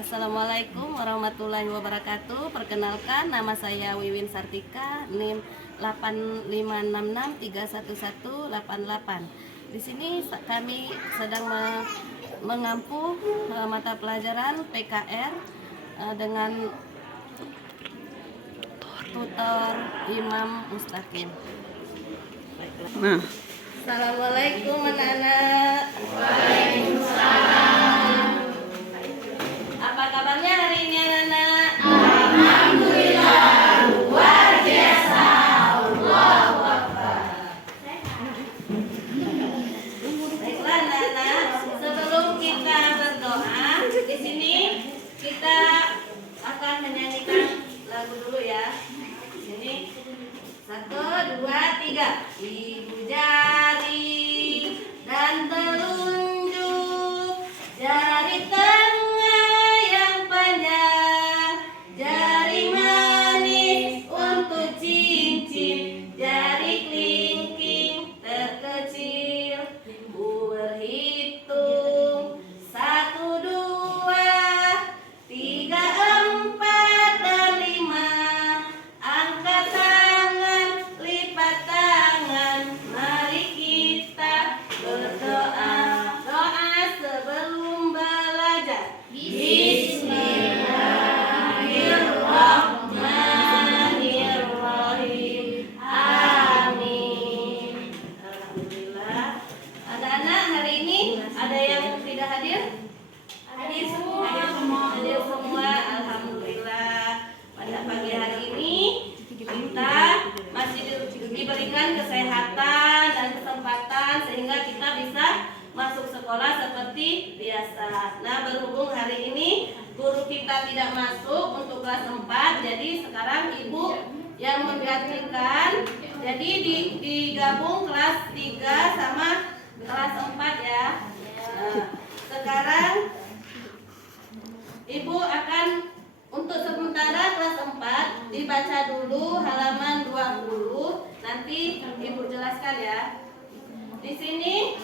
Assalamualaikum warahmatullahi wabarakatuh. Perkenalkan, nama saya Wiwin Sartika, NIM 856631188. Di sini kami sedang mengampu mata pelajaran PKR dengan tutor Imam Mustaqim. Nah, Assalamualaikum anak-anak. Waalaikumsalam. Apa kabarnya hari ini anak-anak? Alhamdulillah, luar biasa. Allahu Akbar. Baiklah anak-anak, sebelum kita berdoa, di sini kita akan menyanyikan lagu dulu ya. Di sini 1, 2, 3. Ibu jari dan telunjuk, jari tengah yang panjang, jari manis untuk cincin, jari kelingking terkecil. Ibu berhitung 1, 2, 3, 4 dan 5. Angkat tangan, lipat tangan, mari kita berdoa. Doa sebelum belajar. Bismillahirrahmanirrahim. Amin. Alhamdulillah. Anak-anak, hari ini ada yang tidak hadir? Hadir semua. Hadir semua. Alhamdulillah. Pada pagi hari ini kita masih diberikan kesehatan dan kesempatan sehingga kita bisa masuk sekolah seperti biasa. Nah, berhubung hari ini guru kita tidak masuk untuk kelas 4, jadi sekarang ibu yang menggantikan. Jadi digabung kelas 3 sama kelas 4 ya. Nah, sekarang ibu akan untuk sementara kelas 4 dibaca dulu halaman 20. Nanti ibu jelaskan ya. Di sini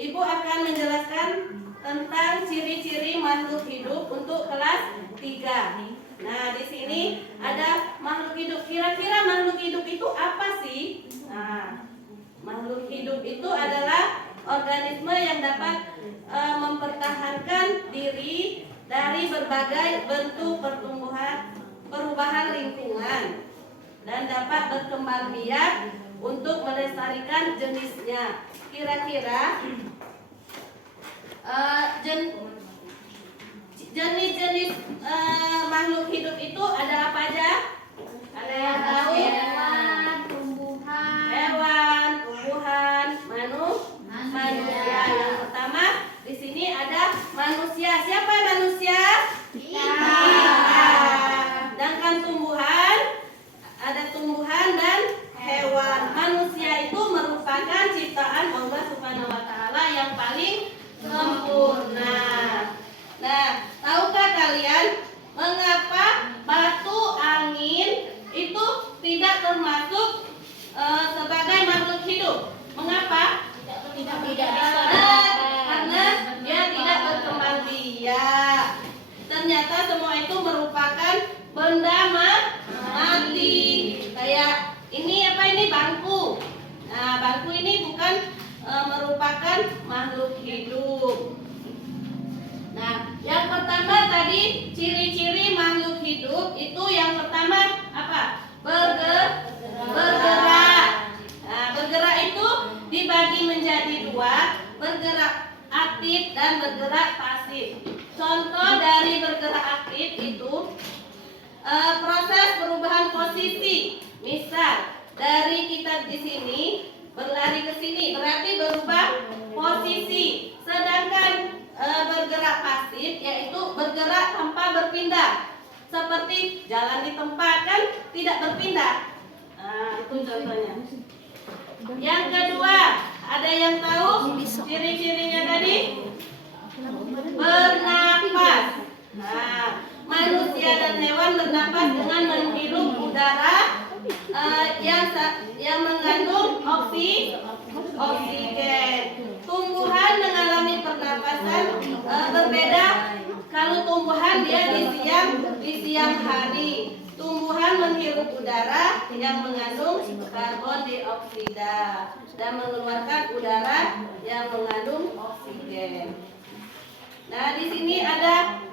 ibu akan menjelaskan tentang ciri-ciri makhluk hidup untuk kelas 3. Nah, di sini ada makhluk hidup. Kira-kira makhluk hidup itu apa sih? Nah, makhluk hidup itu adalah organisme yang dapat mempertahankan diri dari berbagai bentuk perubahan lingkungan dan dapat berkembang biak untuk melestarikan jenisnya. Kira-kira jenis-jenis makhluk hidup itu ada apa aja? Ada yang tahu? Hewan, tumbuhan, manusia. Yang pertama di sini ada manusia. Siapa manusia? Kita. Sedangkan tumbuhan, ada tumbuhan dan hewan. Manusia itu merupakan ciptaan Allah Subhanahu wa taala yang paling sempurna. Nah, tahukah kalian mengapa batu angin itu tidak termasuk sebagai makhluk hidup? Mengapa? Tidak bisa. Karena dia tidak berkembang biak. Ternyata semua itu merupakan benda mati. Kayak ini bangku. Nah, bangku ini bukan merupakan makhluk hidup. Nah, yang pertama tadi ciri-ciri makhluk hidup itu yang pertama apa? Bergerak. Nah, bergerak itu dibagi menjadi 2, bergerak aktif dan bergerak pasif. Contoh dari bergerak aktif itu proses perubahan posisi. Misal dari kita di sini berlari ke sini berarti berubah posisi. Sedangkan bergerak pasif yaitu bergerak tanpa berpindah. Seperti jalan di tempat kan tidak berpindah. Nah, itu contohnya. Yang kedua, ada yang tahu ciri-cirinya tadi? Bernapas. Nah, manusia dan hewan bernapas dengan menghirup udara yang mengandung oksigen. Tumbuhan mengalami pernapasan berbeda Kalau tumbuhan dia di siang hari. Tumbuhan menghirup udara yang mengandung karbon dioksida dan mengeluarkan udara yang mengandung oksigen. Nah, di sini ada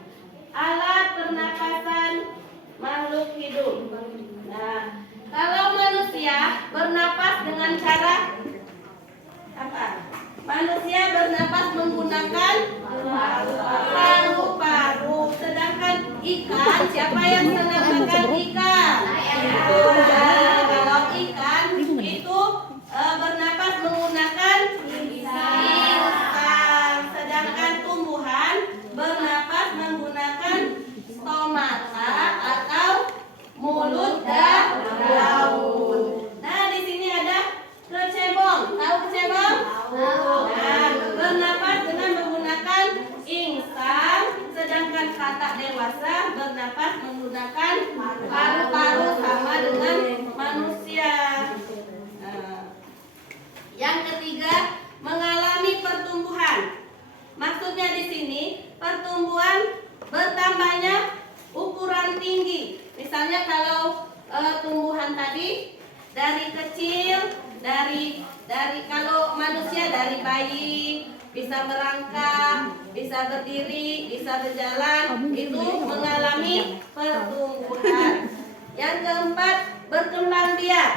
alat pernapasan makhluk hidup. Nah, kalau manusia bernapas dengan cara apa? Manusia bernapas menggunakan paru-paru. Sedangkan ikan, siapa yang senang makan ikan? Nah, kalau ikan itu bernapas menggunakan insang. Sedangkan tumbuhan bernapas menggunakan stomata atau mulut dan daun. Nah, di sini ada kecebong. Tahu kecebong? Nah, bernapas dengan menggunakan insang, sedangkan katak dewasa bernapas menggunakan paru-paru sama dengan manusia. Nah, yang ketiga, mengalami pertumbuhan. Maksudnya di sini pertumbuhan bertambahnya ukuran tinggi. Misalnya kalau tumbuhan tadi dari kecil, dari kalau manusia dari bayi bisa merangkak, bisa berdiri, bisa berjalan, itu mengalami pertumbuhan. Yang keempat, berkembang biak.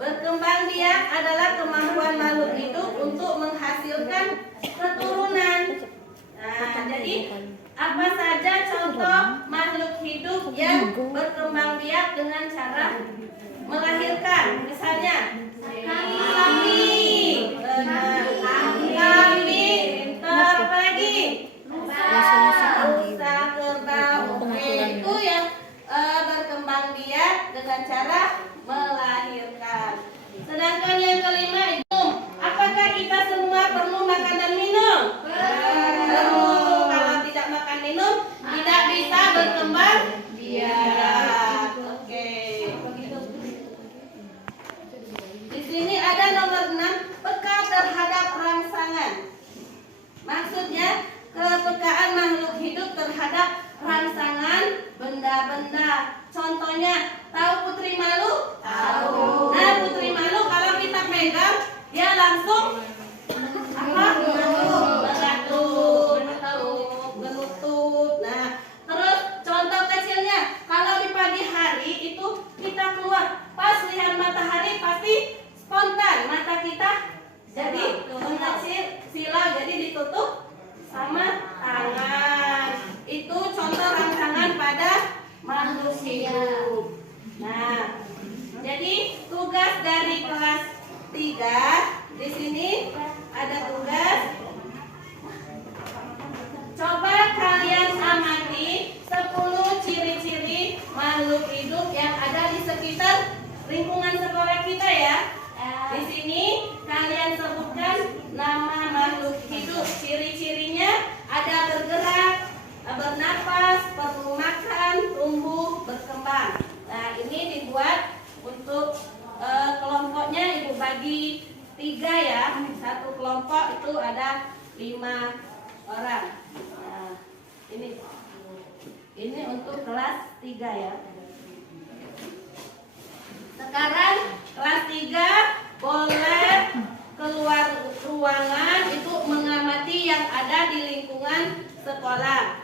Berkembang biak adalah kemampuan makhluk hidup untuk menghasilkan keturunan. Nah, jadi apa saja contoh makhluk hidup yang berkembang biak dengan cara melahirkan? Misalnya kambing, kambing, terpagi, rusa, kerbau. Oke, itu yang berkembang biak dengan cara melahirkan. Sedangkan yang kelima itu, apakah kita semua perlu makan dan minum? Perlu. Kalau tidak makan minum, tidak bisa berkembang biak. Oke. Di sini ada nomor 6, peka terhadap rangsangan. Maksudnya kepekaan makhluk hidup terhadap rangsangan benda-benda. Contohnya, tahu putri malu? Tahu. Nah, putri malu kalau kita pegang, dia langsung apa? Berlutut. Nah, terus contoh kecilnya, kalau di pagi hari itu kita keluar, pas lihat matahari pasti spontan mata kita jadi mengecil, silau, jadi ditutup sama tangan. Itu contoh rangsangan pada makhluk hidup. Nah, jadi tugas dari kelas 3 di sini ada tugas. Coba kalian amati 10 ciri-ciri makhluk hidup yang ada di sekitar lingkungan sekolah kita ya. Di sini kalian sebutkan nama makhluk hidup. Ciri-cirinya ada bergerak, bernapas, perlu makan, tumbuh, berkembang. Nah, ini dibuat untuk kelompoknya ibu bagi 3 ya. Satu kelompok itu ada 5 orang. Nah, ini untuk kelas 3 ya. Sekarang kelas 3 boleh keluar ruangan itu mengamati yang ada di lingkungan sekolah.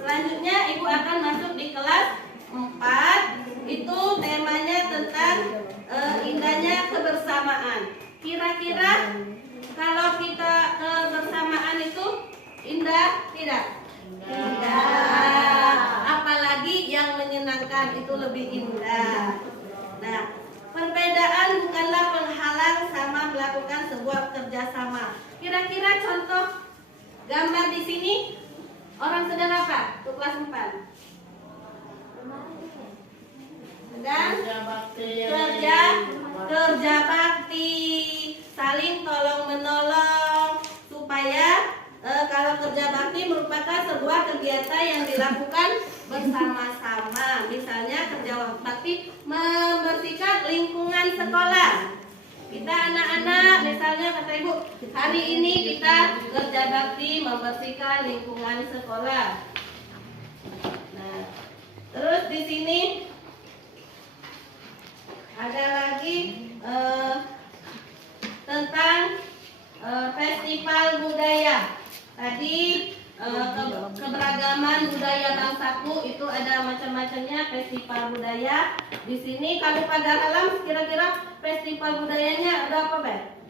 Selanjutnya ibu akan masuk di kelas 4. Itu temanya tentang indahnya kebersamaan. Kira-kira kalau kita kebersamaan itu indah tidak? Indah. Apalagi yang menyenangkan itu lebih indah. Nah, perbedaan bukanlah penghalang sama melakukan sebuah kerjasama. Kira-kira contoh gambar di sini orang sedang apa? Untuk kelas 4. Sedang kerja bakti, saling tolong menolong, supaya kalau kerja bakti merupakan sebuah kegiatan yang dilakukan bersama-sama. Misalnya kerja bakti membersihkan lingkungan sekolah. Kita anak-anak, misalnya kata ibu, hari ini kita kerja kerja bakti membersihkan lingkungan sekolah. Nah, terus di sini ada lagi tentang festival budaya. Tadi keberagaman budaya bangsaku itu ada macam-macamnya festival budaya. Di sini kalau Pagar Alam kira-kira festival budayanya ada apa, Beb?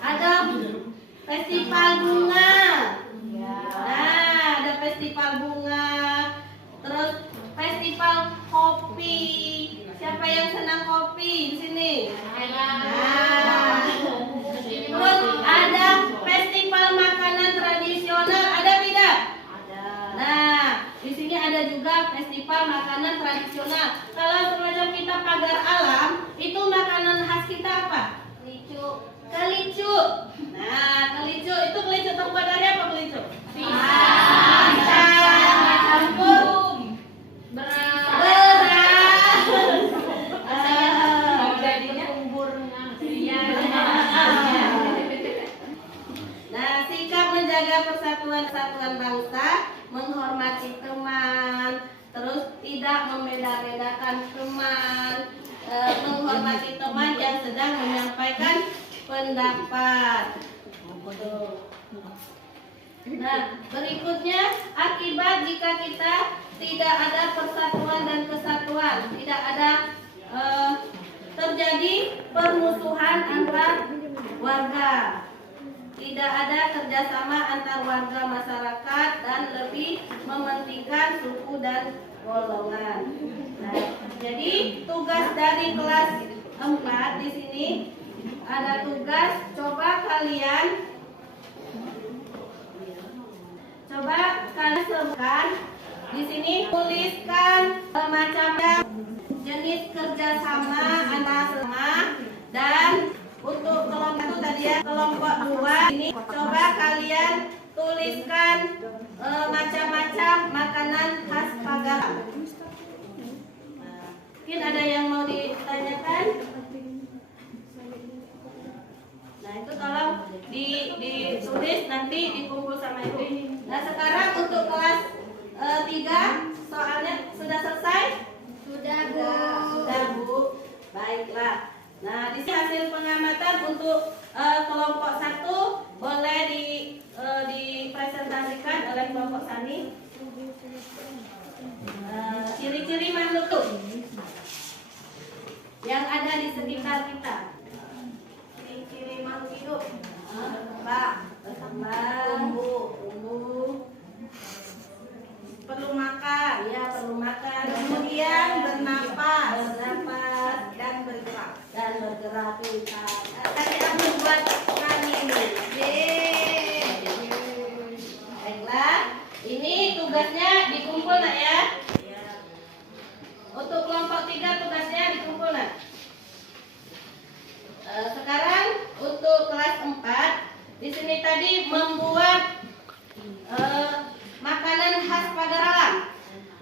Ada festival bunga. Nah, ada festival bunga. Terus festival kopi. Siapa yang senang kopi di sini? Nah, terus ada festival makanan tradisional. Ada tidak? Ada. Nah, di sini ada juga festival makanan tradisional. Kalau semacam kita Pagar Alam, itu makanan khas kita apa? Kelicu. Nah, kelicu itu kelicu terbuat dari apa kelicu? Pisang campur beras. Nah, sikap menjaga persatuan bangsa, menghormati teman, terus tidak membeda-bedakan teman, menghormati teman yang sedang menyampaikan pendapat. Nah, berikutnya akibat jika kita tidak ada persatuan dan kesatuan, tidak ada terjadi permusuhan antar warga, tidak ada kerjasama antar warga masyarakat dan lebih mementingkan suku dan golongan. Nah, jadi tugas dari kelas 4 di sini ada tugas, coba kalian sebutkan di sini, tuliskan macam jenis kerjasama antara sama, dan untuk kelompok itu tadi ya, kelompok 2 ini coba kalian tuliskan macam-macam makanan khas Pagar. Mungkin ada yang mau ditanyakan? Nah, itu tolong ditulis nanti dikumpul sama ibu. Nah, sekarang untuk kelas 3 soalnya sudah selesai? Sudah, Bu. Sudah, Bu. Baiklah. Nah, di sini hasil pengamatan untuk kelompok 1 boleh dipresentasikan oleh kelompok Sani. Ciri-ciri makhluk hidup yang ada di sekitar kita. Ciri-ciri makhluk hidup. Tumbuh, perlu makan, ya perlu makan. Kemudian bernapas dan bergerak. Tadi aku buat kami ini. Baiklah, ini tugasnya dikumpul nak ya. Untuk kelompok 3 tugasnya dikumpul nak. Sekarang untuk kelas 4 di sini tadi membuat makanan khas Pagar Alam.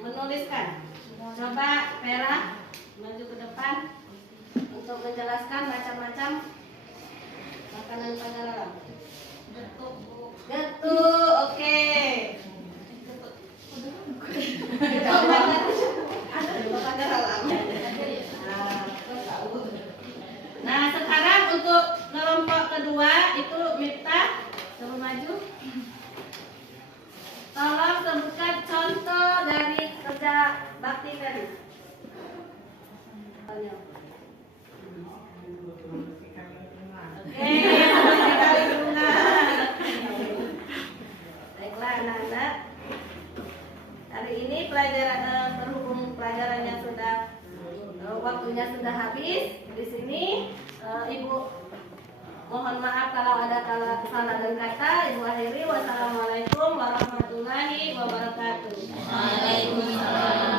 Menuliskan. Coba Vera maju ke depan untuk menjelaskan macam-macam makanan Pagar Alam. Getuk, oke. Getuk Pagar Alam. Nah, sekarang untuk kelompok kedua itu Miftah, coba maju. Tolong sebutkan contoh dari kerja bakti tadi. Oke, kali bunga. Baiklah anak-anak. Hari ini berhubung pelajarannya sudah waktunya sudah habis. Di sini Ibu mohon maaf kalau ada salah dan kata. Ibu akhiri. Wassalamualaikum warahmatullahi wabarakatuh. Waalaikumsalam.